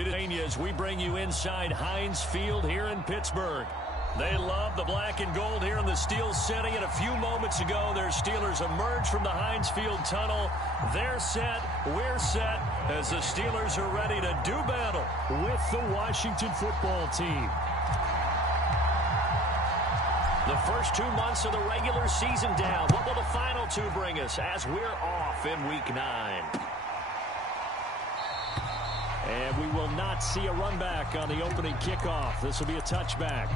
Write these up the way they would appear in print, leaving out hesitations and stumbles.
As we bring you inside Heinz Field here in Pittsburgh. They love the black and gold here in the Steel City. And a few moments ago, their Steelers emerged from the Heinz Field tunnel. They're set. We're set as the Steelers are ready to do battle with the Washington football team. The first 2 months of the regular season down. What will the final two bring us as we're off in Week 9? And we will not see a run back on the opening kickoff. This will be a touchback.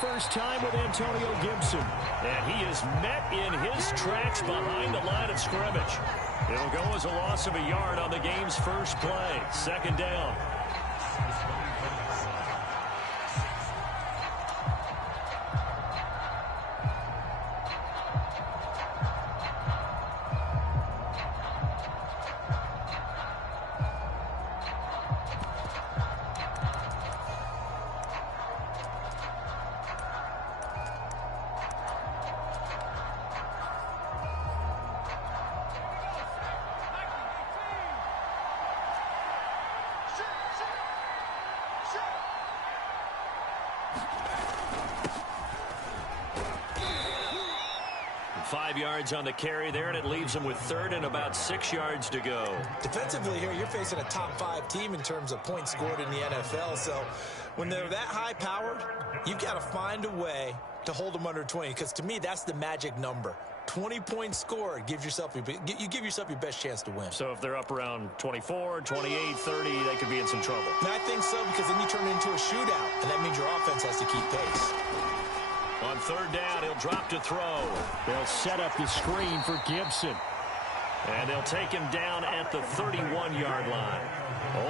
First time with Antonio Gibson. And he is met in his tracks behind the line of scrimmage. It'll go as a loss of a yard on the game's first play. Second down. On the carry there, and it leaves them with third and about 6 yards to go. Defensively here, you're facing a top-5 team in terms of points scored in the NFL, so when they're that high-powered, you've got to find a way to hold them under 20, because to me, that's the magic number. 20 points scored, you give yourself your best chance to win. So if they're up around 24, 28, 30, they could be in some trouble. And I think so, because then you turn it into a shootout, and that means your offense has to keep pace. On third down, he'll drop to throw. They'll set up the screen for Gibson. And they'll take him down at the 31-yard line.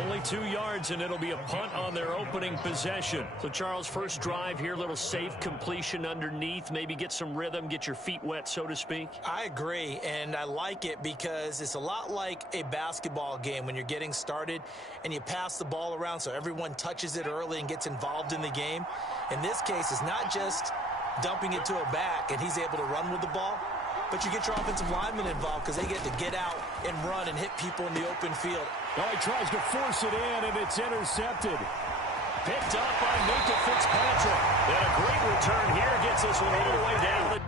Only 2 yards, and it'll be a punt on their opening possession. So, Charles, first drive here, little safe completion underneath. Maybe get some rhythm, get your feet wet, so to speak. I agree, and I like it because it's a lot like a basketball game when you're getting started and you pass the ball around so everyone touches it early and gets involved in the game. In this case, it's not just dumping it to a back and he's able to run with the ball, but you get your offensive linemen involved because they get to get out and run and hit people in the open field. Well, he tries to force it in, and it's intercepted. Picked up by Minkah Fitzpatrick. And a great return here gets us one all the way down.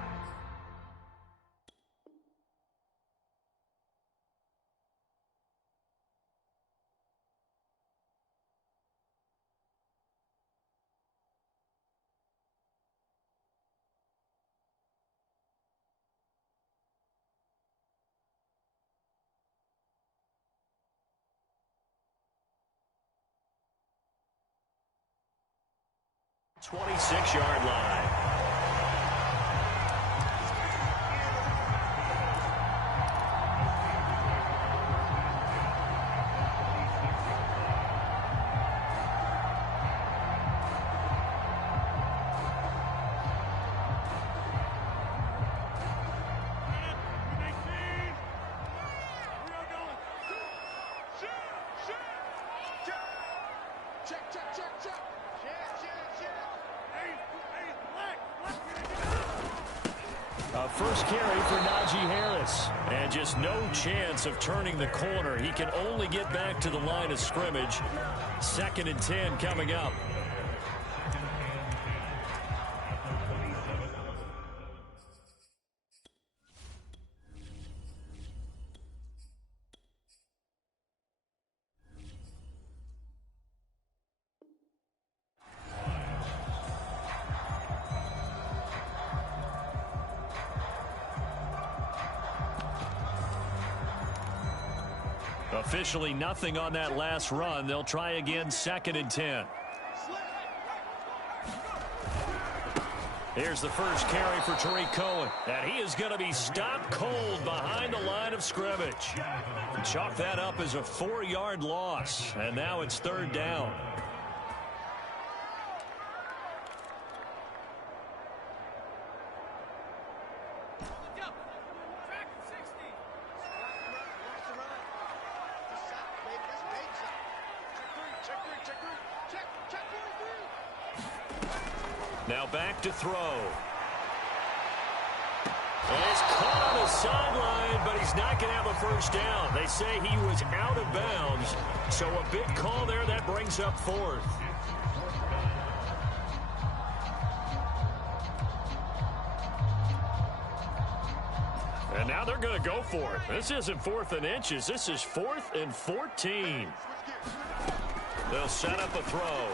The 26-yard line. First carry for Najee Harris. And just no chance of turning the corner. He can only get back to the line of scrimmage. 2nd and 10 coming up. Officially nothing on that last run. They'll try again, 2nd and 10. Here's the first carry for Tariq Cohen. And he is going to be stopped cold behind the line of scrimmage. Chalk that up as a 4-yard loss. And now it's 3rd down. Now back to throw. And it's caught on the sideline, but he's not going to have a first down. They say he was out of bounds, so a big call there. That brings up fourth. And now they're going to go for it. This isn't 4th and inches. This is 4th and 14. They'll set up a throw.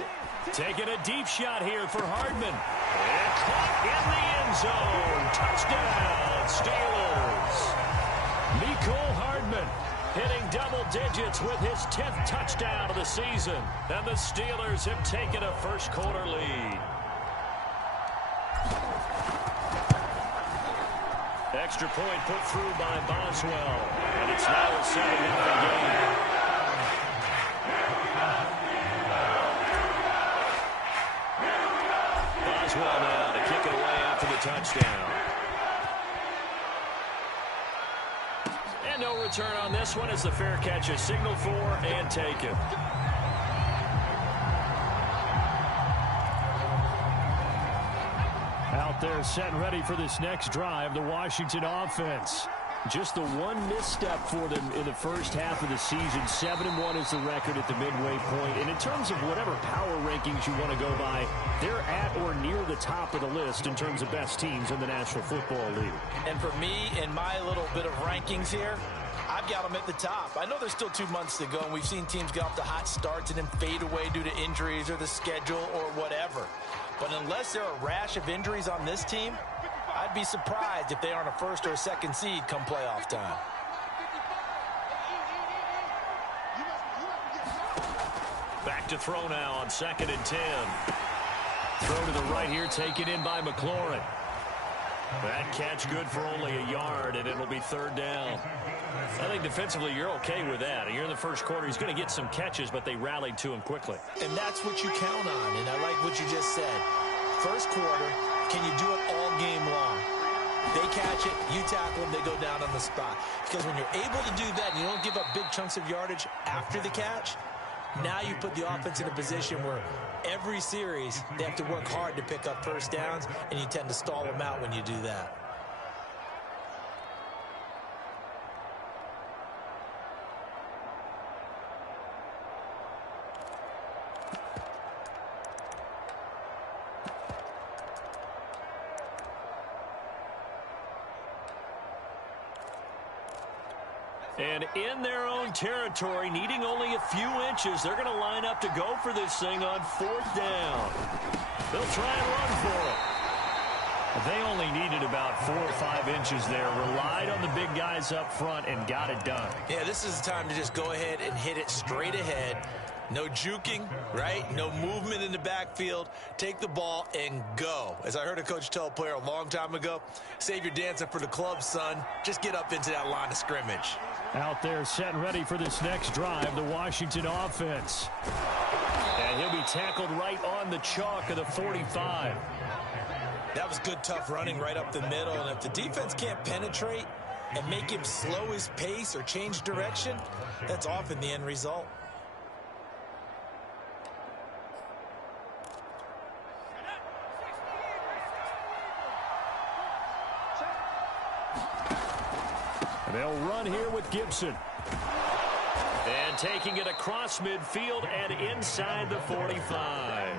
Taking a deep shot here for Hardman. And caught in the end zone. Touchdown, Steelers. Mecole Hardman hitting double digits with his 10th touchdown of the season. And the Steelers have taken a first-quarter lead. Extra point put through by Boswell. And it's now a 7-0 game. Boswell now to kick it away after the touchdown. And no return on this one as the fair catch is signaled for and taken. Out there set and ready for this next drive, the Washington offense. Just the one misstep for them in the first half of the season. 7-1 is the record at the midway point. And in terms of whatever power rankings you want to go by, they're at or near the top of the list in terms of best teams in the National Football League. And for me, in my little bit of rankings here, I've got them at the top. I know there's still 2 months to go, and we've seen teams get off to hot starts and then fade away due to injuries or the schedule or whatever. But unless there are a rash of injuries on this team, I'd be surprised if they aren't a first or a second seed come playoff time. Back to throw now on 2nd and 10. Throw to the right here, taken in by McLaurin. That catch good for only a yard, and it'll be 3rd down. I think defensively you're okay with that. You're in the first quarter. He's going to get some catches, but they rallied to him quickly. And that's what you count on, and I like what you just said. First quarter, can you do it all game long? They catch it, you tackle them, they go down on the spot. Because when you're able to do that and you don't give up big chunks of yardage after the catch, now you put the offense in a position where every series they have to work hard to pick up first downs, and you tend to stall them out when you do that. And in their own territory, needing only a few inches, they're going to line up to go for this thing on 4th down. They'll try and run for it. They only needed about 4 or 5 inches there, relied on the big guys up front, and got it done. Yeah, this is the time to just go ahead and hit it straight ahead. No juking, right? No movement in the backfield. Take the ball and go. As I heard a coach tell a player a long time ago, save your dancing for the club, son. Just get up into that line of scrimmage. Out there set and ready for this next drive, the Washington offense. And he'll be tackled right on the chalk of the 45. That was good, tough running right up the middle. And if the defense can't penetrate and make him slow his pace or change direction, that's often the end result. They'll run here with Gibson. And taking it across midfield and inside the 45.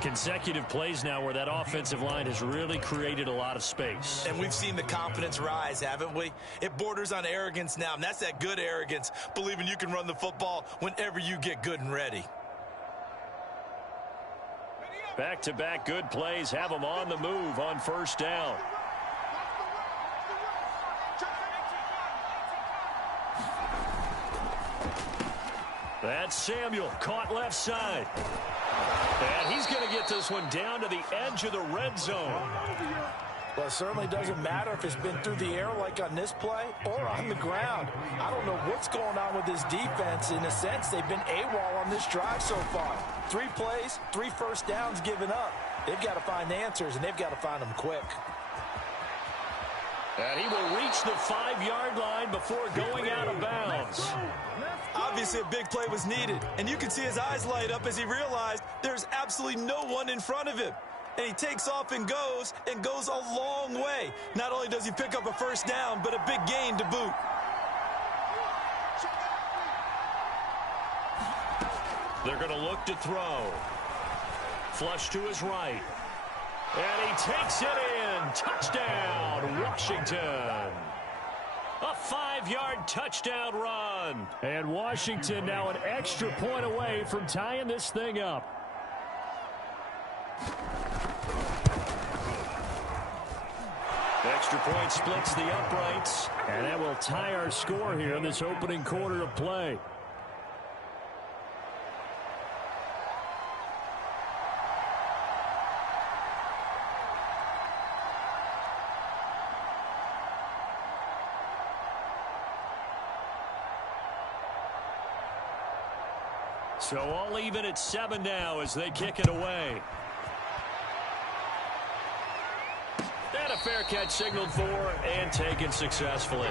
Consecutive plays now where that offensive line has really created a lot of space. And we've seen the confidence rise, haven't we? It borders on arrogance now, and that's that good arrogance, believing you can run the football whenever you get good and ready. Back-to-back good plays have them on the move on 1st down. That's Samuel, caught left side. And he's going to get this one down to the edge of the red zone. Well, it certainly doesn't matter if it's been through the air like on this play or on the ground. I don't know what's going on with this defense. In a sense, they've been AWOL on this drive so far. 3 plays, 3 first downs given up. They've got to find answers, and they've got to find them quick. And he will reach the 5-yard line before going out of bounds. Obviously, a big play was needed, and you can see his eyes light up as he realized there's absolutely no one in front of him. and he takes off and goes a long way. Not only does he pick up a first down, but a big gain to boot. They're going to look to throw. Flush to his right. And he takes it in. Touchdown, Washington. A 5-yard touchdown run. And Washington now an extra point away from tying this thing up. Extra point splits the uprights. And that will tie our score here in this opening quarter of play. So all even at 7 now as they kick it away. And a fair catch signaled for and taken successfully.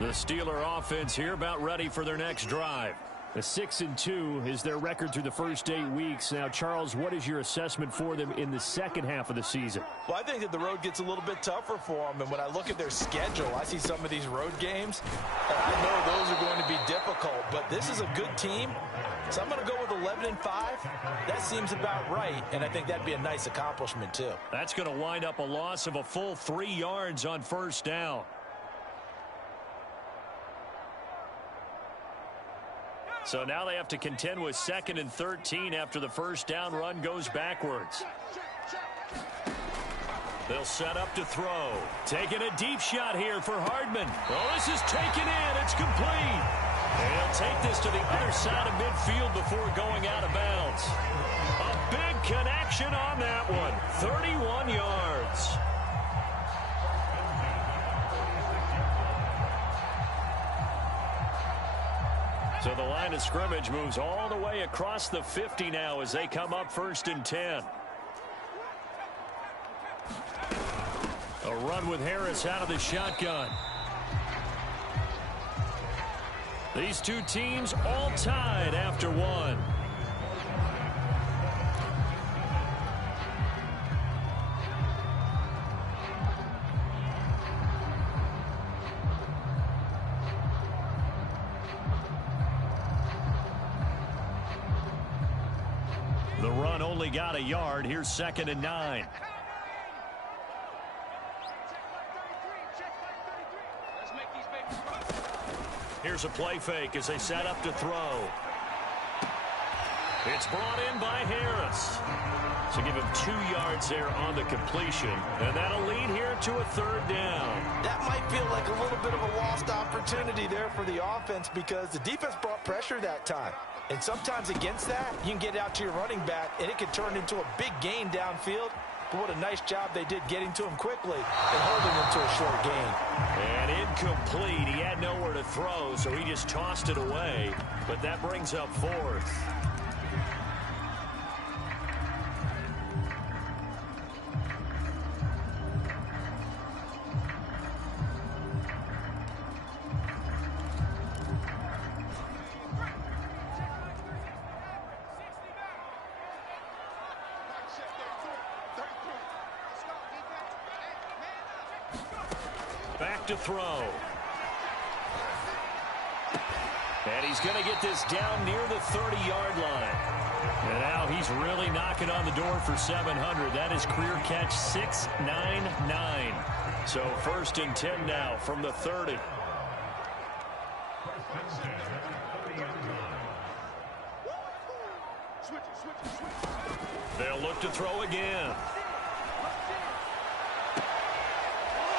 The Steeler offense here about ready for their next drive. A 6-2 is their record through the first 8 weeks. Now, Charles, what is your assessment for them in the second half of the season? Well, I think that the road gets a little bit tougher for them. And when I look at their schedule, I see some of these road games, and I know those are going to be difficult. But this is a good team, so I'm going to go with 11-5. That seems about right, and I think that'd be a nice accomplishment, too. That's going to wind up a loss of a full 3 yards on first down. So now they have to contend with 2nd and 13 after the first down run goes backwards. They'll set up to throw. Taking a deep shot here for Hardman. Oh, this is taken in. It's complete. And he'll take this to the other side of midfield before going out of bounds. A big connection on that one. 31 yards. So the line of scrimmage moves all the way across the 50 now as they come up 1st and 10. A run with Harris out of the shotgun. These two teams all tied after one. The run only got a yard. Here's 2nd and 9. Here's a play fake as they set up to throw. It's brought in by Harris. So give him 2 yards there on the completion. And that'll lead here to a 3rd down. That might feel like a little bit of a lost opportunity there for the offense because the defense brought pressure that time. And sometimes against that, you can get out to your running back, and it can turn into a big gain downfield. But what a nice job they did getting to him quickly and holding him to a short gain. And incomplete. He had nowhere to throw, so he just tossed it away. But that brings up 4th. Back to throw. And he's going to get this down near the 30-yard line. And now he's really knocking on the door for 700. That is career catch 699. So 1st and 10 now from the 30. They'll look to throw again.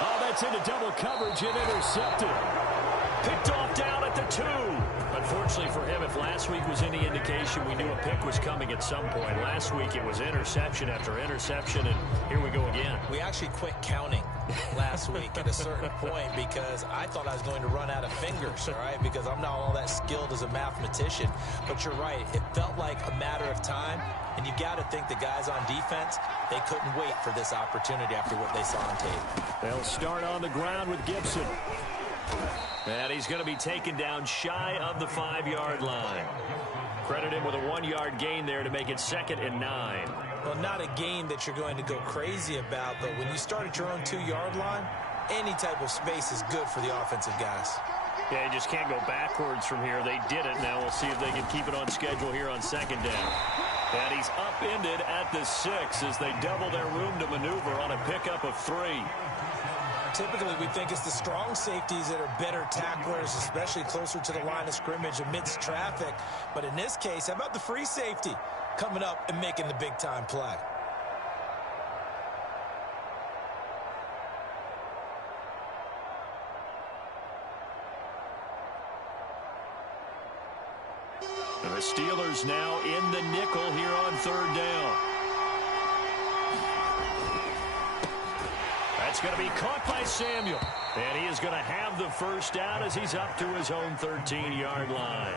Oh, that's into double coverage and intercepted. Picked off down at the 2. But Unfortunately for him, if last week was any indication, we knew a pick was coming at some point. Last week it was interception after interception, and here we go again. We actually quit counting last week at a certain point because I thought I was going to run out of fingers, all right, because I'm not all that skilled as a mathematician. But you're right. It felt like a matter of time, and you got to think the guys on defense, they couldn't wait for this opportunity after what they saw on tape. They'll start on the ground with Gibson. And he's going to be taken down shy of the 5-yard line. Credit him with a 1-yard gain there to make it 2nd and 9. Well, not a gain that you're going to go crazy about, but when you start at your own 2-yard line, any type of space is good for the offensive guys. Yeah, you just can't go backwards from here. They did it. Now we'll see if they can keep it on schedule here on 2nd down. And he's upended at the 6 as they double their room to maneuver on a pickup of 3. Typically, we think it's the strong safeties that are better tacklers, especially closer to the line of scrimmage amidst traffic. But in this case, how about the free safety coming up and making the big-time play? The Steelers now in the nickel here on 3rd down. That's going to be caught by Samuel. And he is going to have the first down as he's up to his own 13-yard line.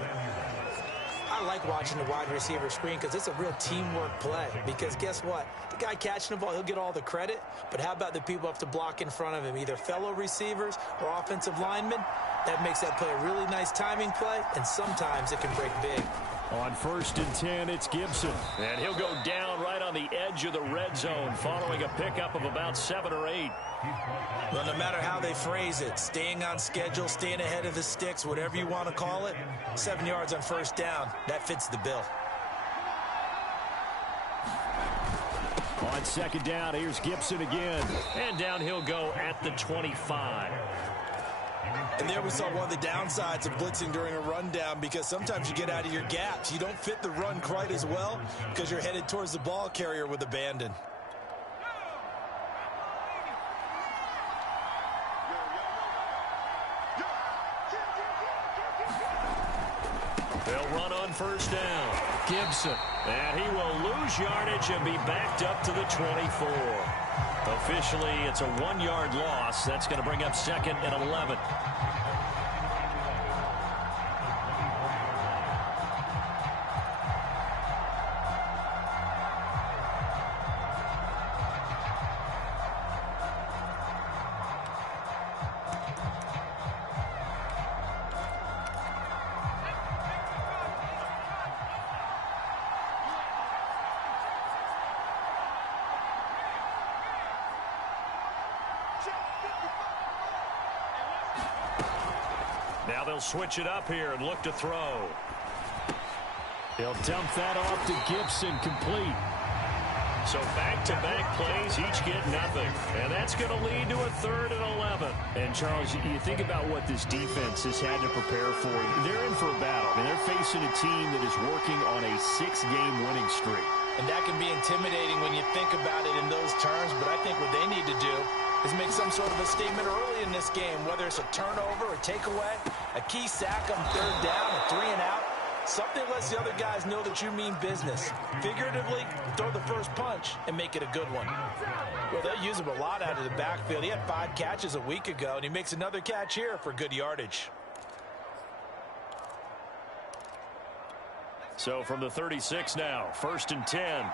I like watching the wide receiver screen because it's a real teamwork play. Because guess what? The guy catching the ball, he'll get all the credit. But how about the people up to block in front of him, either fellow receivers or offensive linemen? That makes that play a really nice timing play, and sometimes it can break big. On 1st and 10, it's Gibson. And he'll go down right on the edge of the red zone following a pickup of about 7 or 8. Well, no matter how they phrase it, staying on schedule, staying ahead of the sticks, whatever you want to call it, 7 yards on 1st down, that fits the bill. On 2nd down, here's Gibson again. And down he'll go at the 25. And there we saw one of the downsides of blitzing during a rundown because sometimes you get out of your gaps. You don't fit the run quite as well because you're headed towards the ball carrier with abandon. They'll run on 1st down. Gibson. And he will lose yardage and be backed up to the 24. Officially, it's a 1-yard loss. That's going to bring up 2nd and 11. Now they'll switch it up here and look to throw. He'll dump that off to Gibson, complete. So back-to-back plays, each get nothing. And that's going to lead to a 3rd and 11. And, Charles, you think about what this defense has had to prepare for. They're in for a battle. I mean, they're facing a team that is working on a 6-game winning streak. And that can be intimidating when you think about it in those terms. But I think what they need to do is make some sort of a statement early in this game, whether it's a turnover, a takeaway, a key sack on 3rd down, a 3-and-out. Something lets the other guys know that you mean business. Figuratively, throw the first punch and make it a good one. Well, they'll use him a lot out of the backfield. He had 5 catches a week ago, and he makes another catch here for good yardage. So from the 36 now, 1st and 10.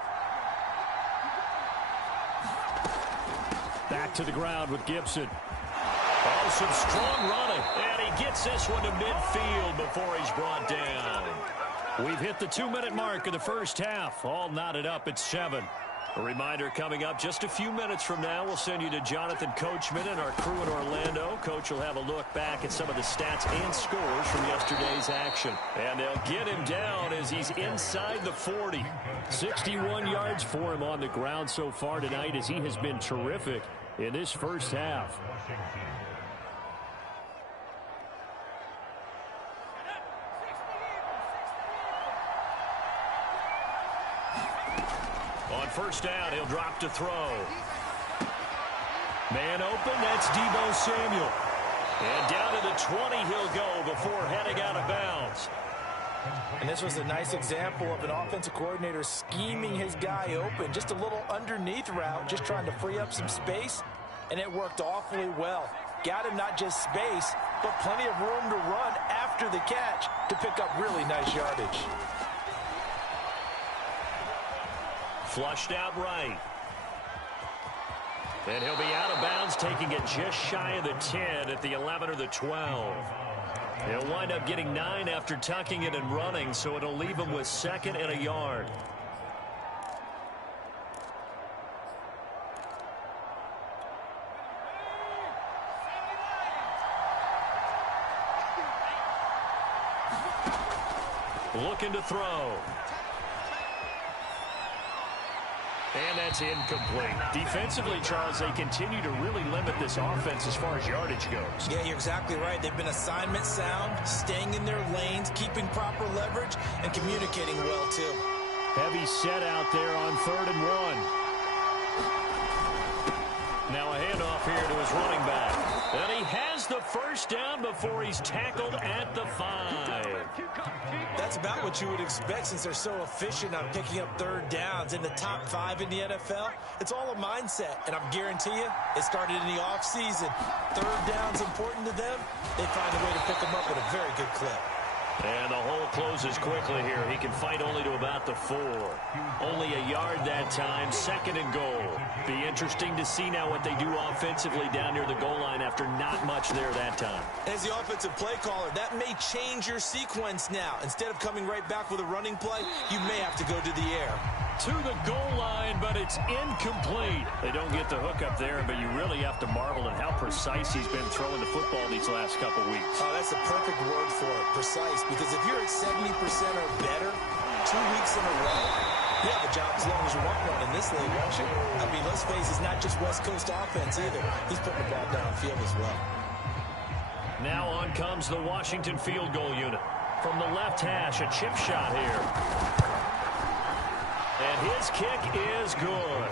Back to the ground with Gibson. Oh, some strong running. And he gets this one to midfield before he's brought down. We've hit the 2-minute mark of the first half. All knotted up at 7. A reminder coming up just a few minutes from now. We'll send you to Jonathan Coachman and our crew in Orlando. Coach will have a look back at some of the stats and scores from yesterday's action. And they'll get him down as he's inside the 40. 61 yards for him on the ground so far tonight as he has been terrific in this first half. On 1st down, he'll drop to throw. Man open, that's Deebo Samuel. And down to the 20 he'll go before heading out of bounds. And this was a nice example of an offensive coordinator scheming his guy open. Just a little underneath route, just trying to free up some space, and it worked awfully well. Got him not just space, but plenty of room to run after the catch to pick up really nice yardage. Flushed out right. And he'll be out of bounds, taking it just shy of the 10 at the 11 or the 12. He'll wind up getting 9 after tucking it and running, so it'll leave him with 2nd and a yard. Looking to throw. And that's incomplete. Defensively, Charles, they continue to really limit this offense as far as yardage goes. Yeah, you're exactly right. They've been assignment sound, staying in their lanes, keeping proper leverage, and communicating well, too. Heavy set out there on 3rd and 1. Now a handoff here to his running back. And he has the first down before he's tackled at the 5. That's about what you would expect since they're so efficient on picking up 3rd downs. In the top 5 in the NFL, it's all a mindset. And I guarantee you, it started in the offseason. 3rd down's important to them. They find a way to pick them up at a very good clip. And the hole closes quickly here. He can fight only to about the 4. Only a yard that time, 2nd and goal. Be interesting to see now what they do offensively down near the goal line after not much there that time. As the offensive play caller, that may change your sequence now. Instead of coming right back with a running play, you may have to go to the air. To the goal line, but it's incomplete. They don't get the hook up there, but you really have to marvel at how precise he's been throwing the football these last couple weeks. Oh, that's the perfect word for it, precise. Because if you're at 70% or better 2 weeks in a row, you have a job as long as you want one in this league, won't you? I mean, let's face it, it's not just West Coast offense either. He's putting the ball downfield as well. Now on comes the Washington field goal unit. From the left hash, a chip shot here. And his kick is good.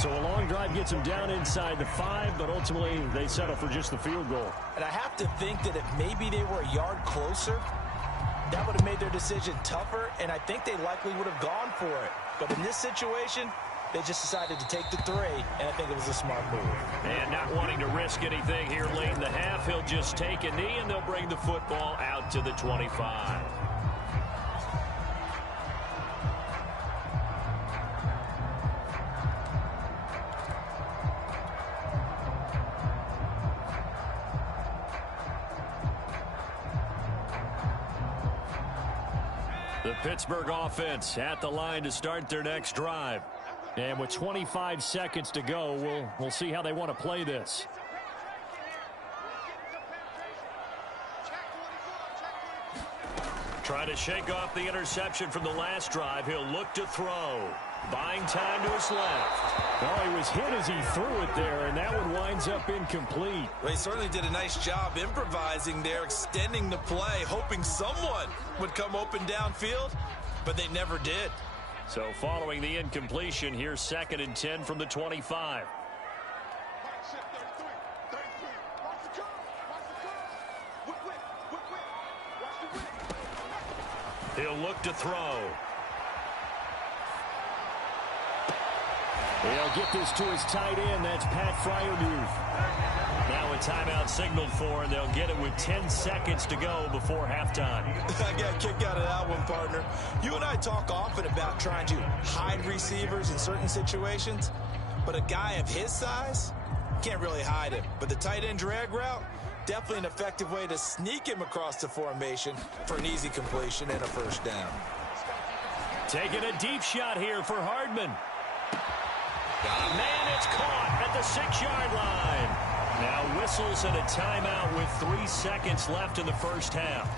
So a long drive gets him down inside the 5, but ultimately they settle for just the field goal. And I have to think that if maybe they were a yard closer, that would have made their decision tougher, and I think they likely would have gone for it. But in this situation, they just decided to take the 3, and I think it was a smart move. And not wanting to risk anything here late in the half, he'll just take a knee, and they'll bring the football out to the 25. The Pittsburgh offense at the line to start their next drive. And with 25 seconds to go, we'll see how they want to play this. Trying to shake off the interception from the last drive. He'll look to throw. Buying time to his left. Well, he was hit as he threw it there, and that one winds up incomplete. Well, he certainly did a nice job improvising there, extending the play, hoping someone would come open downfield, but they never did. So following the incompletion, here's 2nd and 10 from the 25. He'll look to throw. He'll get this to his tight end. That's Pat Freiermuth. Now a timeout signaled for, and they'll get it with 10 seconds to go before halftime. I got a kick out of that one, partner. You and I talk often about trying to hide receivers in certain situations, but a guy of his size can't really hide him. But the tight end drag route, definitely an effective way to sneak him across the formation for an easy completion and a first down. Taking a deep shot here for Hardman. Man, it's caught at the 6-yard line. Now whistles and a timeout with 3 seconds left in the first half.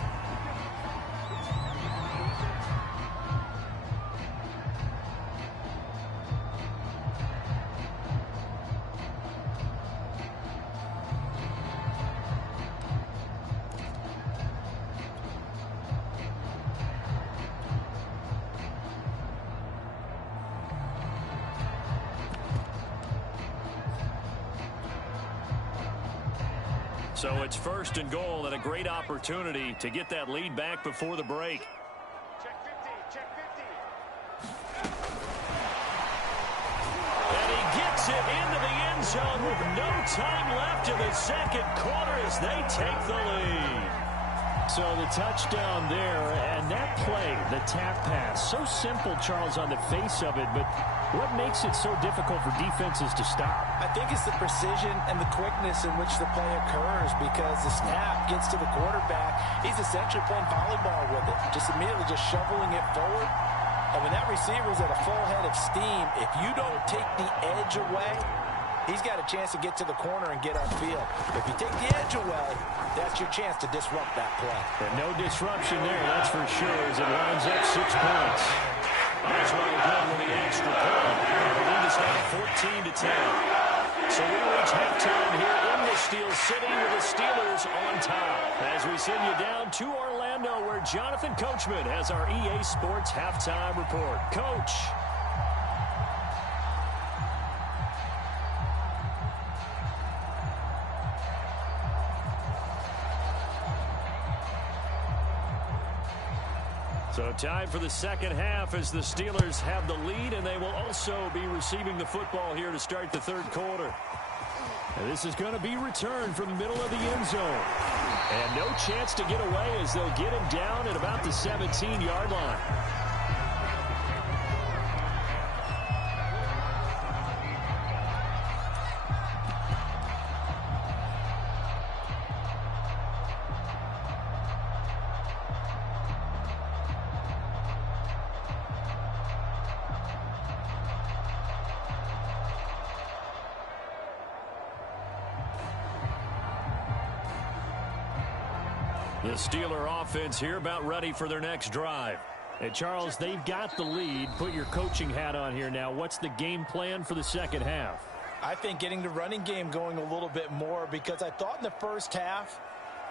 So it's 1st and goal and a great opportunity to get that lead back before the break. And he gets it into the end zone with no time left in the second quarter as they take the lead. So the touchdown there, and that play, the tap pass, so simple, Charles, on the face of it, but what makes it so difficult for defenses to stop? I think it's the precision and the quickness in which the play occurs, because the snap gets to the quarterback. He's essentially playing volleyball with it, just immediately just shoveling it forward. And when that receiver's at a full head of steam, if you don't take the edge away, he's got a chance to get to the corner and get upfield. If you take the edge away, that's your chance to disrupt that play. But no disruption there, that's for sure, as it lines up 6 points. That's why we're good with the extra point. The lead is now 14-10. So we reach halftime here in the Steel City with the Steelers on top. As we send you down to Orlando, where Jonathan Coachman has our EA Sports halftime report. Coach. So time for the second half as the Steelers have the lead, and they will also be receiving the football here to start the third quarter. And this is going to be returned from the middle of the end zone. And no chance to get away as they'll get him down at about the 17-yard line. The Steeler offense here about ready for their next drive. And Charles, they've got the lead. Put your coaching hat on here now. What's the game plan for the second half? I think getting the running game going a little bit more, because I thought in the first half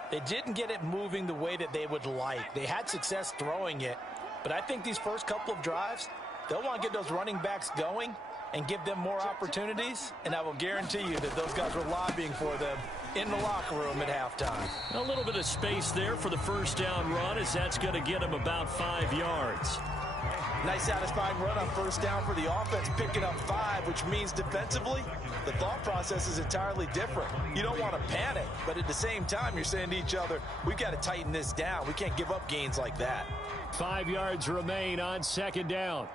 they didn't get it moving the way that they would like. They had success throwing it, but I think these first couple of drives, they'll want to get those running backs going and give them more opportunities, and I will guarantee you that those guys were lobbying for them in the locker room at halftime. A little bit of space there for the first down run, as that's going to get them about 5 yards. Nice satisfying run on first down for the offense, picking up 5, which means defensively, the thought process is entirely different. You don't want to panic, but at the same time, you're saying to each other, we've got to tighten this down. We can't give up gains like that. 5 yards remain on second down.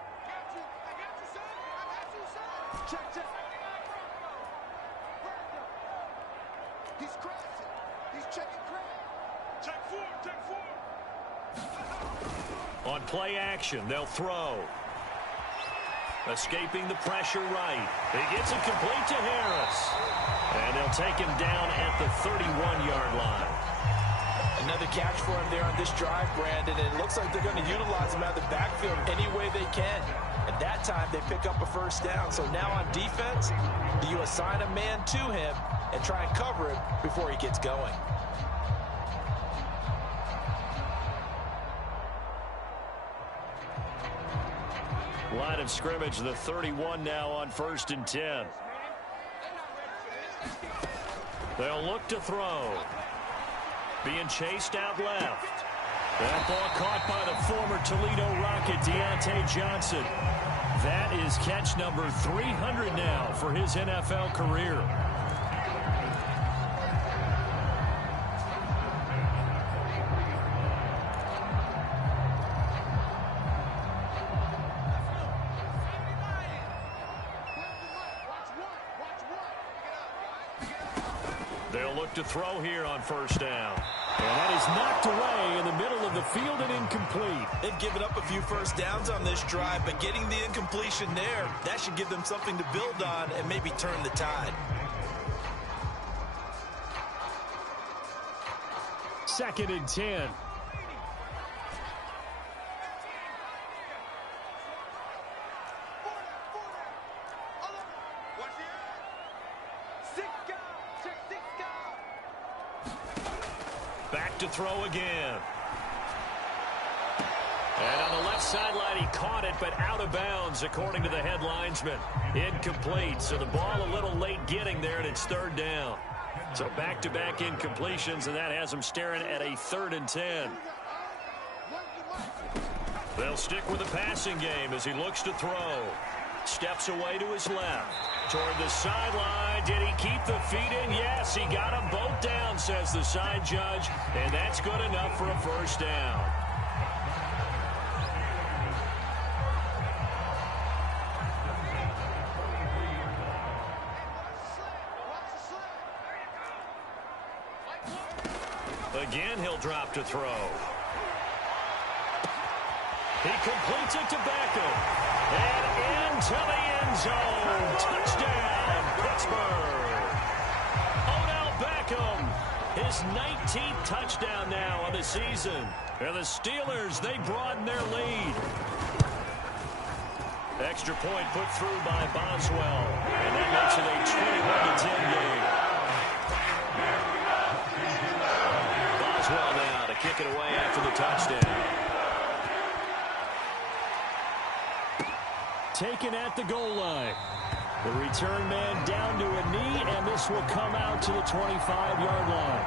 On play action, they'll throw. Escaping the pressure right. He gets it complete to Harris. And they'll take him down at the 31-yard line. Another catch for him there on this drive, Brandon. And it looks like they're going to utilize him out of the backfield any way they can. At that time, they pick up a first down. So now on defense, do you assign a man to him and try and cover him before he gets going? Line of scrimmage, the 31 now on 1st and 10. They'll look to throw. Being chased out left. That ball caught by the former Toledo Rocket, Deontay Johnson. That is catch number 300 now for his NFL career. They'll look to throw here on first down. And that is knocked away in the middle of the field and incomplete. They've given up a few first downs on this drive, but getting the incompletion there, that should give them something to build on and maybe turn the tide. 2nd and 10. Back to throw again. And on the left sideline, he caught it, but out of bounds, according to the head linesman. Incomplete, so the ball a little late getting there, and it's 3rd down. So back-to-back incompletions, and that has them staring at a 3rd and 10. They'll stick with the passing game as he looks to throw. Steps away to his left. Toward the sideline. Did he keep the feet in? Yes, he got them both down, says the side judge. And that's good enough for a first down. Again, he'll drop to throw. He completes it to Beckham. And into the end zone. Touchdown, Pittsburgh. Odell Beckham, his 19th touchdown now of the season. And the Steelers, they broaden their lead. Extra point put through by Boswell. And that makes it a 21-10 game. Boswell now to kick it away after the touchdown. Taken at the goal line. The return man down to a knee, and this will come out to the 25-yard line.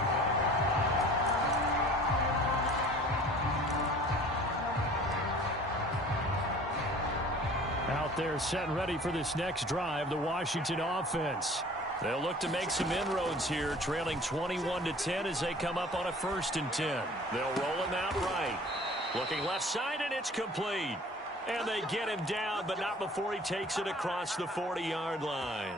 Out there set and ready for this next drive, the Washington offense. They'll look to make some inroads here, trailing 21-10 as they come up on a 1st and 10. They'll roll him out right. Looking left side, and it's complete. And they get him down, but not before he takes it across the 40-yard line.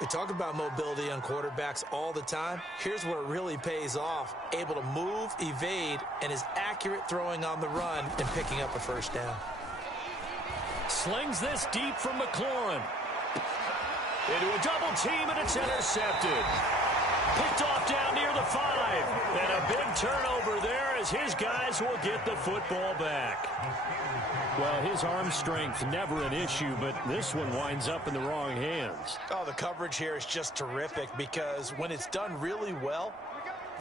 We talk about mobility on quarterbacks all the time. Here's where it really pays off. Able to move, evade, and is accurate throwing on the run and picking up a first down. Slings this deep from McLaurin. Into a double team, and it's intercepted. Picked off down near the 5. And a big turnover there as his guys will get the football back. Well, his arm strength never an issue, but this one winds up in the wrong hands. Oh, the coverage here is just terrific because when it's done really well,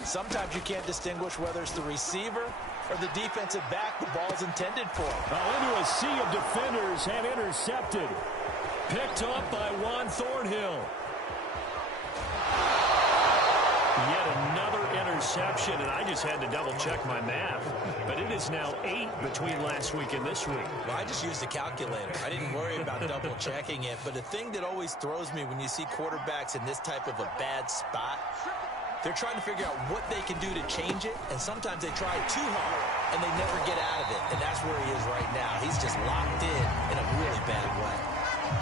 sometimes you can't distinguish whether it's the receiver or the defensive back the ball's intended for. Into a sea of defenders and intercepted. Picked up by Juan Thornhill. Yet another interception, and I just had to double-check my math. But it is now 8 between last week and this week. Well, I just used a calculator. I didn't worry about double-checking it. But the thing that always throws me when you see quarterbacks in this type of a bad spot, they're trying to figure out what they can do to change it, and sometimes they try too hard, and they never get out of it. And that's where he is right now. He's just locked in a really bad way.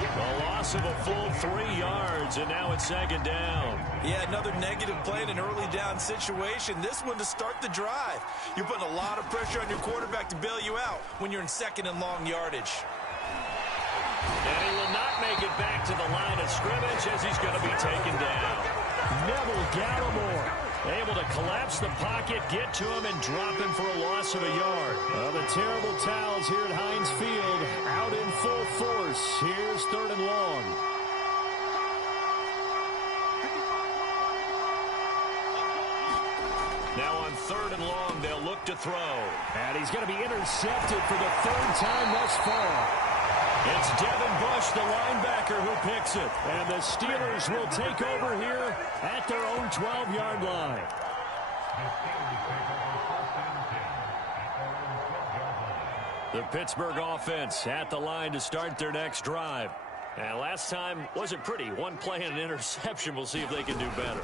A loss of a full 3 yards, and now it's 2nd down. Yeah, another negative play in an early down situation. This one to start the drive. You're putting a lot of pressure on your quarterback to bail you out when you're in 2nd and long yardage. And he will not make it back to the line of scrimmage as he's going to be taken down. Neville Gallimore able to collapse the pocket, get to him, and drop him for a loss of a yard. The terrible towels here at Heinz Field out in full force. Here's 3rd and long. Now on 3rd and long, they'll look to throw. And he's going to be intercepted for the 3rd time thus far. It's Devin Bush, the linebacker, who picks it. And the Steelers will take over here at their own 12-yard line. The Pittsburgh offense at the line to start their next drive. And last time wasn't pretty. One play and an interception. We'll see if they can do better.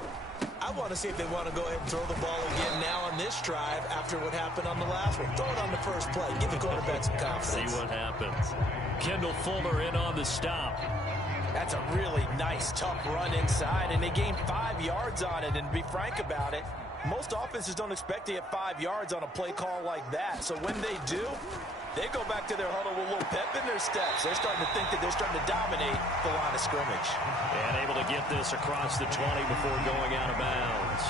I want to see if they want to go ahead and throw the ball again now on this drive after what happened on the last one. Throw it on the first play. Give the quarterback some confidence. See what happens. Kendall Fuller in on the stop. That's a really nice, tough run inside, and they gained 5 yards on it. And to be frank about it, most offenses don't expect to get 5 yards on a play call like that. So when they do, they go back to their huddle with a little pep in their steps. They're starting to think that they're starting to dominate the line of scrimmage. And able to get this across the 20 before going out of bounds.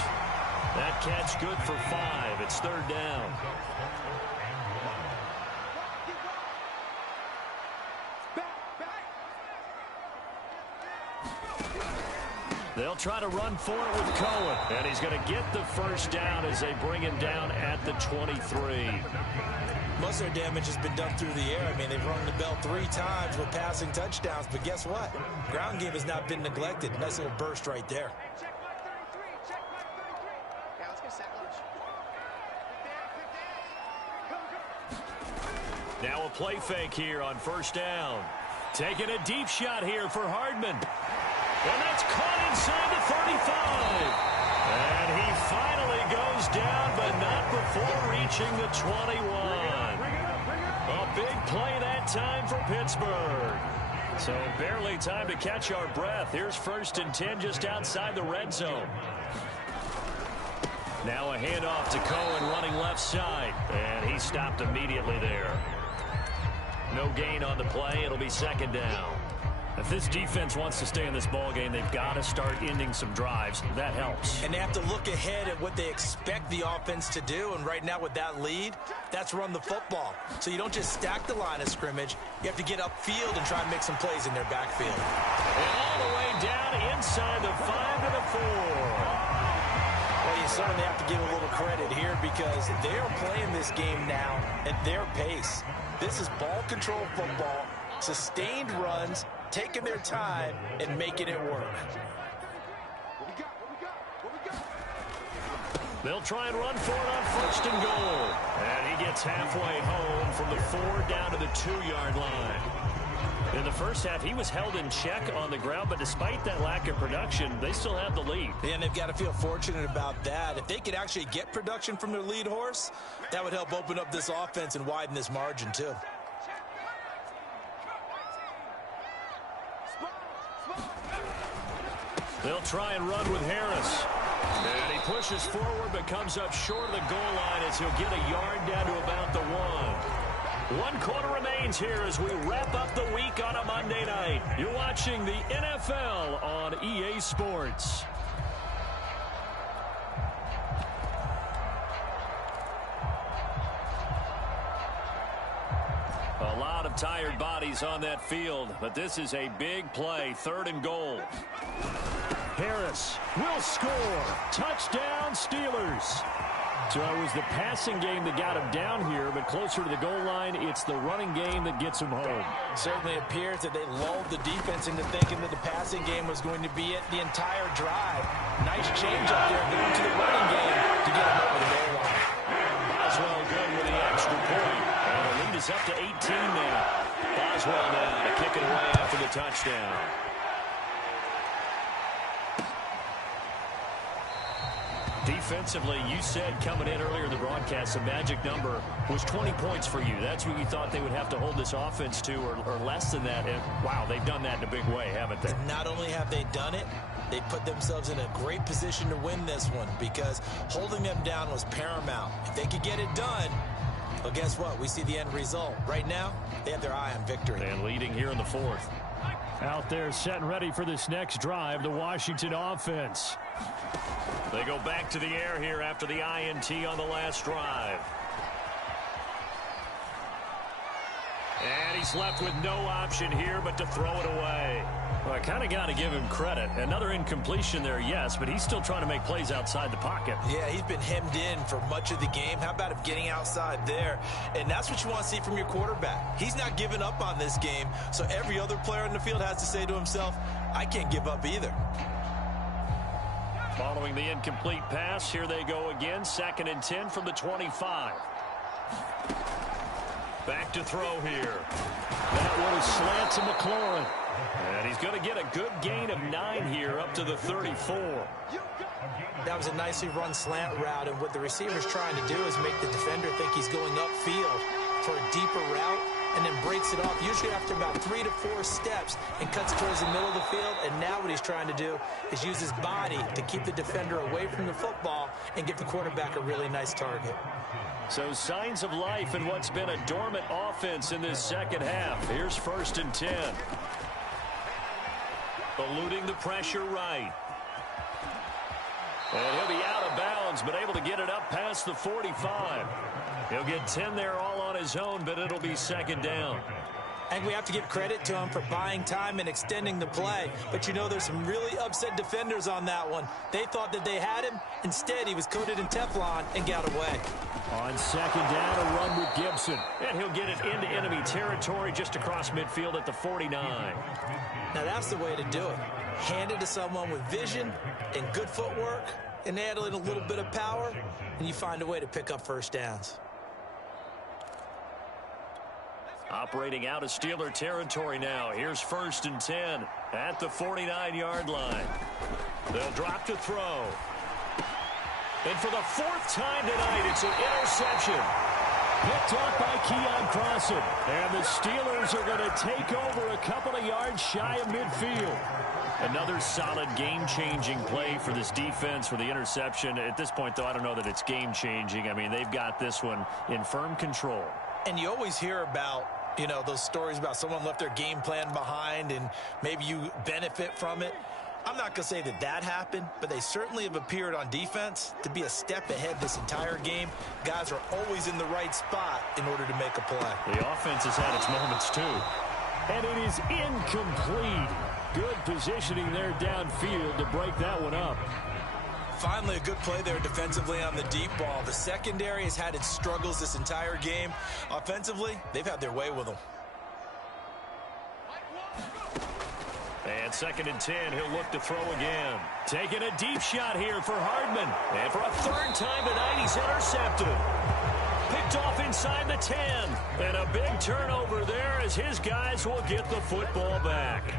That catch good for 5. It's 3rd down. They'll try to run for it with Cohen. And he's going to get the first down as they bring him down at the 23. Most of their damage has been done through the air. I mean, they've rung the bell 3 times with passing touchdowns. But guess what? Ground game has not been neglected. Nice little burst right there. Now a play fake here on first down. Taking a deep shot here for Hardman. And that's caught inside the 35. And he finally goes down, but not before reaching the 21. A big play that time for Pittsburgh. So barely time to catch our breath. Here's 1st and 10 just outside the red zone. Now a handoff to Cohen running left side. And he stopped immediately there. No gain on the play. It'll be 2nd down. If this defense wants to stay in this ball game, they've got to start ending some drives. That helps. And they have to look ahead at what they expect the offense to do. And right now with that lead, that's run the football. So you don't just stack the line of scrimmage. You have to get upfield and try and make some plays in their backfield. And all the way down inside the 5 to the 4. Well, you certainly have to give a little credit here because they're playing this game now at their pace. This is ball control football, sustained runs, taking their time and making it work. They'll try and run for it on 1st and goal. And he gets halfway home from the 4 down to the 2-yard line. In the first half, he was held in check on the ground, but despite that lack of production, they still have the lead. And they've got to feel fortunate about that. If they could actually get production from their lead horse, that would help open up this offense and widen this margin too. They'll try and run with Harris. And he pushes forward but comes up short of the goal line as he'll get a yard down to about the 1. 1 quarter remains here as we wrap up the week on a Monday night. You're watching the NFL on EA Sports. A lot of tired bodies on that field, but this is a big play. 3rd and goal. Harris will score. Touchdown, Steelers. So it was the passing game that got him down here, but closer to the goal line, it's the running game that gets him home. Certainly appears that they lulled the defense into thinking that the passing game was going to be it the entire drive. Nice change up there going to the running game to get him over the goal line. Boswell good with the extra point. And the lead is up to 18 now. Boswell now to kick it away after the touchdown. Defensively, you said coming in earlier in the broadcast, the magic number was 20 points for you. That's what you thought they would have to hold this offense to, or less than that. And, wow, they've done that in a big way, haven't they? Not only have they done it, they put themselves in a great position to win this one because holding them down was paramount. If they could get it done, well, guess what? We see the end result. Right now, they have their eye on victory. And leading here in the 4th. Out there set and ready for this next drive, the Washington offense. They go back to the air here after the INT on the last drive. And he's left with no option here but to throw it away. Well, I kind of got to give him credit. Another incompletion there, yes, but he's still trying to make plays outside the pocket. Yeah, he's been hemmed in for much of the game. How about him getting outside there? And that's what you want to see from your quarterback. He's not giving up on this game, so every other player in the field has to say to himself, I can't give up either. Following the incomplete pass, here they go again. 2nd and 10 from the 25. Back to throw here. That one is slant to McLaurin. And he's going to get a good gain of 9 here up to the 34. That was a nicely run slant route, and what the receiver's trying to do is make the defender think he's going upfield for a deeper route and then breaks it off, usually after about 3 to 4 steps, and cuts towards the middle of the field. And now what he's trying to do is use his body to keep the defender away from the football and give the quarterback a really nice target. So signs of life in what's been a dormant offense in this second half. Here's 1st and 10. Eluding the pressure right. And he'll be out of bounds, but able to get it up past the 45. He'll get 10 there all on his own, but it'll be 2nd down. I think we have to give credit to him for buying time and extending the play. But, you know, there's some really upset defenders on that one. They thought that they had him. Instead, he was coated in Teflon and got away. On 2nd down, a run with Gibson. And he'll get it into enemy territory just across midfield at the 49. Now, that's the way to do it. Hand it to someone with vision and good footwork and add in a little bit of power, and you find a way to pick up 1st downs. Operating out of Steeler territory now. Here's 1st and 10 at the 49-yard line. They'll drop to throw. And for the 4th time tonight, it's an interception. Picked off by Keon Crossan. And the Steelers are going to take over a couple of yards shy of midfield. Another solid game-changing play for this defense for the interception. At this point, though, I don't know that it's game-changing. I mean, they've got this one in firm control. And you always hear about, you know, those stories about someone left their game plan behind and maybe you benefit from it. I'm not going to say that that happened, but they certainly have appeared on defense to be a step ahead this entire game. Guys are always in the right spot in order to make a play. The offense has had its moments, too. And it is incomplete. Good positioning there downfield to break that one up. Finally, a good play there defensively on the deep ball. The secondary has had its struggles this entire game. Offensively, they've had their way with them. And 2nd and 10, he'll look to throw again. Taking a deep shot here for Hardman. And for a 3rd time tonight, he's intercepted. Picked off inside the 10. And a big turnover there as his guys will get the football back.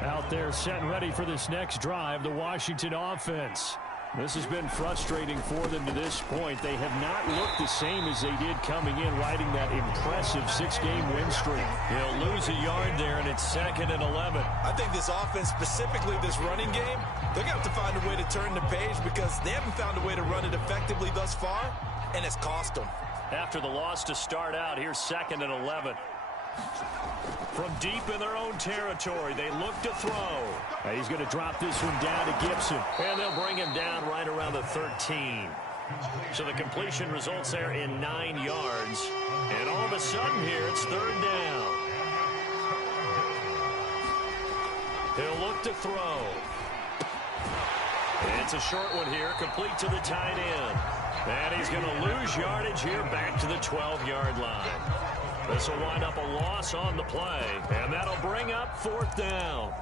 Out there set and ready for this next drive, the Washington offense. This has been frustrating for them to this point. They have not looked the same as they did coming in, riding that impressive 6-game win streak. He'll lose a yard there, and it's 2nd and 11. I think this offense, specifically this running game, they're going to have to find a way to turn the page because they haven't found a way to run it effectively thus far, and it's cost them. After the loss to start out, here's 2nd and 11. From deep in their own territory, they look to throw. And he's going to drop this one down to Gibson. And they'll bring him down right around the 13. So the completion results there in 9 yards. And all of a sudden here, it's 3rd down. He'll look to throw. And it's a short one here, complete to the tight end. And he's going to lose yardage here back to the 12-yard line. This will wind up a loss on the play, and that'll bring up 4th down.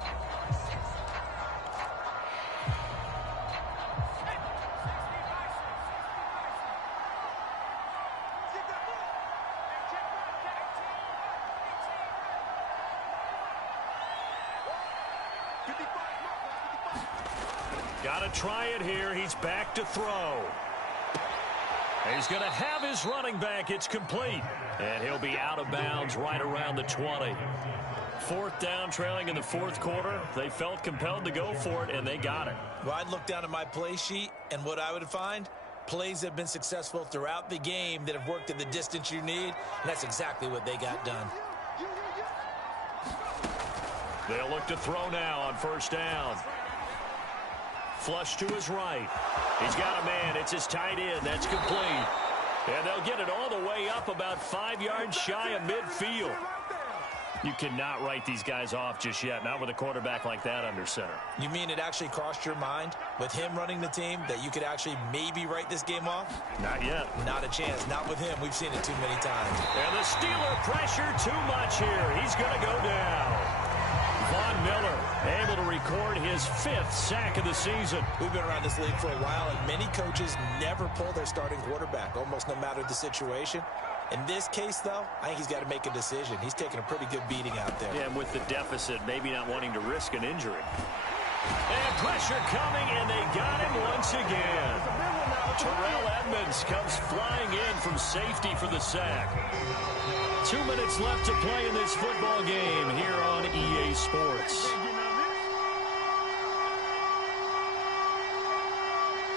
Got to try it here. He's back to throw. He's going to have his running back. It's complete. And he'll be out of bounds right around the 20. 4th down, trailing in the 4th quarter. They felt compelled to go for it, and they got it. Well, I'd look down at my play sheet, and what I would find, plays have been successful throughout the game that have worked at the distance you need, and that's exactly what they got done. They'll look to throw now on 1st down. Flush to his right. He's got a man. It's his tight end. That's complete. And they'll get it all the way up about 5 yards shy of midfield. You cannot write these guys off just yet, not with a quarterback like that under center. You mean it actually crossed your mind with him running the team that you could actually maybe write this game off? Not yet. Not a chance. Not with him. We've seen it too many times. And the Steeler pressure too much here. He's going to go down. Von Miller able to record his 5th sack of the season. We've been around this league for a while, and many coaches never pull their starting quarterback, almost no matter the situation. In this case, though, I think he's got to make a decision. He's taking a pretty good beating out there. Yeah, and with the deficit, maybe not wanting to risk an injury. And pressure coming, and they got him once again. Terrell Edmunds comes flying in from safety for the sack. 2 minutes left to play in this football game here on EA Sports.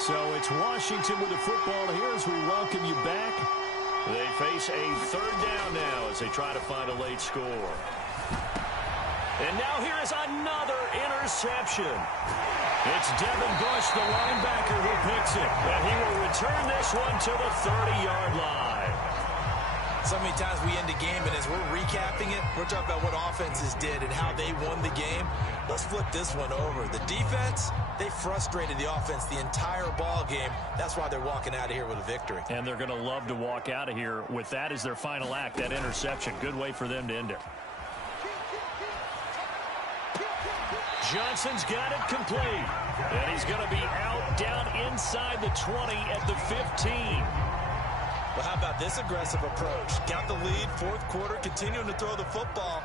So it's Washington with the football here as we welcome you back. They face a 3rd down now as they try to find a late score. And now here is another interception. It's Devin Bush, the linebacker, who picks it. And he will return this one to the 30-yard line. So many times we end the game, and as we're recapping it, we're talking about what offenses did and how they won the game. Let's flip this one over. The defense, they frustrated the offense the entire ball game. That's why they're walking out of here with a victory. And they're going to love to walk out of here with that as their final act, that interception. Good way for them to end it. Johnson's got it complete. And he's going to be out down inside the 20 at the 15. Well, how about this aggressive approach? Got the lead, fourth quarter, continuing to throw the football.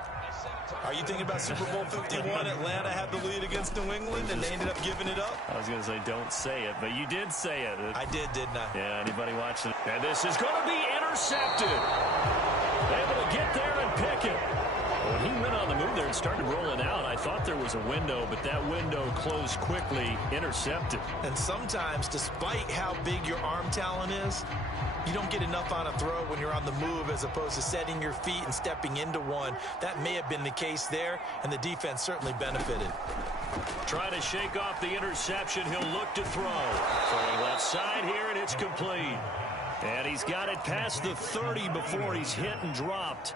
Are you thinking about Super Bowl 51? Atlanta had the lead against New England, and they ended up giving it up? I was going to say don't say it, but you did say it. I did, didn't I? Yeah, anybody watching? And this is going to be intercepted. Able to get there and pick it. When he went on the move there and started rolling out, I thought there was a window, but that window closed quickly, intercepted. And sometimes, despite how big your arm talent is, you don't get enough on a throw when you're on the move as opposed to setting your feet and stepping into one. That may have been the case there, and the defense certainly benefited. Trying to shake off the interception. He'll look to throw. Throwing left side here, and it's complete. And he's got it past the 30 before he's hit and dropped.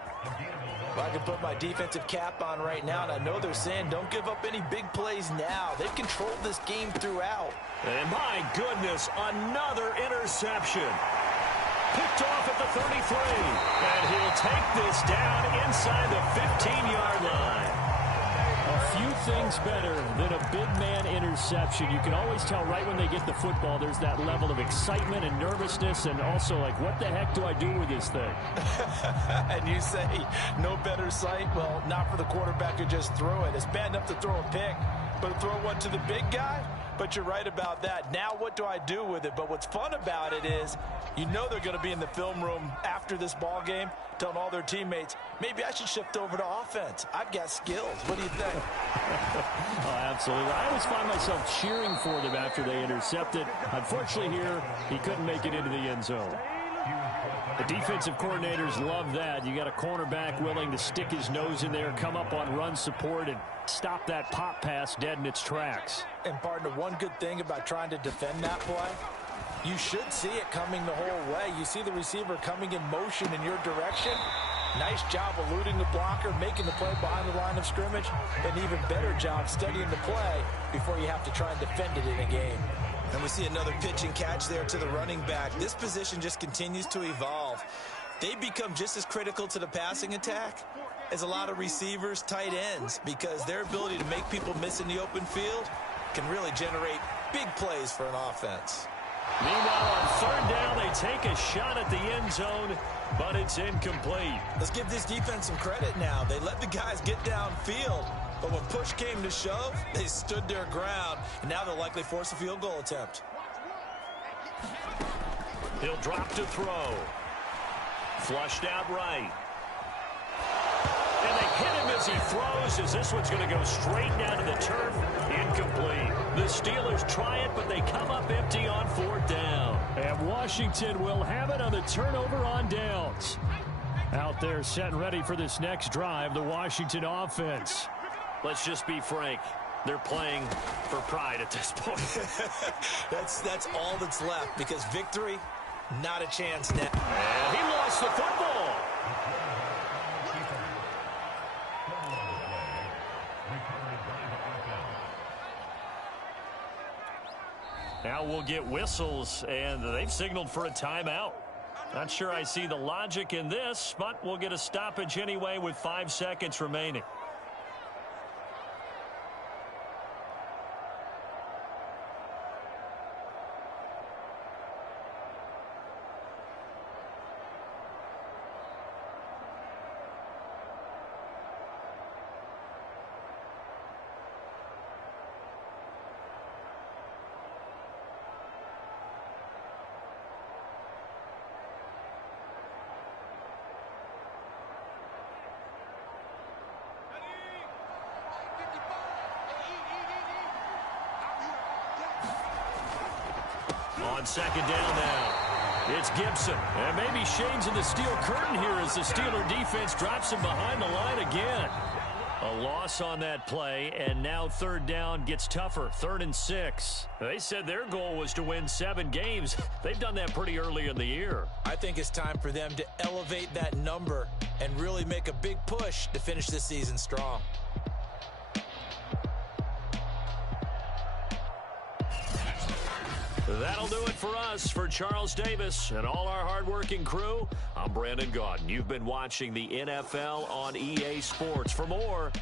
Well, I can put my defensive cap on right now, and I know they're saying don't give up any big plays now. They've controlled this game throughout. And my goodness, another interception. Picked off at the 33. And he'll take this down inside the 15-yard line. A few things better than a big man interception. You can always tell right when they get the football, there's that level of excitement and nervousness, and also like, what the heck do I do with this thing? And you say, no better sight? Well, not for the quarterback to just throw it. It's bad enough to throw a pick, but to throw one to the big guy? But you're right about that. Now what do I do with it? But what's fun about it is you know they're going to be in the film room after this ball game telling all their teammates, maybe I should shift over to offense. I've got skills. What do you think? Oh, absolutely. I always find myself cheering for them after they intercept it. Unfortunately here, he couldn't make it into the end zone. The defensive coordinators love that. You got a cornerback willing to stick his nose in there, come up on run support, and stop that pop pass dead in its tracks. And partner, one good thing about trying to defend that play, you should see it coming the whole way. You see the receiver coming in motion in your direction. Nice job eluding the blocker, making the play behind the line of scrimmage. An even better job studying the play before you have to try and defend it in a game. And we see another pitch and catch there to the running back. This position just continues to evolve. They become just as critical to the passing attack as a lot of receivers, tight ends, because their ability to make people miss in the open field can really generate big plays for an offense. Meanwhile, on third down, they take a shot at the end zone, but it's incomplete. Let's give this defense some credit now. They let the guys get downfield, but when push came to shove, they stood their ground, and now they'll likely force a field goal attempt. He'll drop to throw. Flushed out right. And they hit him as he throws, as this one's going to go straight down to the turf. Incomplete. The Steelers try it, but they come up empty on fourth down. And Washington will have it on the turnover on downs. Out there set and ready for this next drive, the Washington offense. Let's just be frank. They're playing for pride at this point. That's all that's left, because victory, not a chance now. And he lost the football. Now we'll get whistles, and they've signaled for a timeout. Not sure I see the logic in this, but we'll get a stoppage anyway with 5 seconds remaining. On second down now, it's Gibson. And maybe shades in the steel curtain here as the Steeler defense drops him behind the line again. A loss on that play, and now third down gets tougher. 3rd and 6. They said their goal was to win 7 games. They've done that pretty early in the year. I think it's time for them to elevate that number and really make a big push to finish this season strong. That'll do it for us. For Charles Davis and all our hardworking crew, I'm Brandon Gaudin. You've been watching the NFL on EA Sports. For more,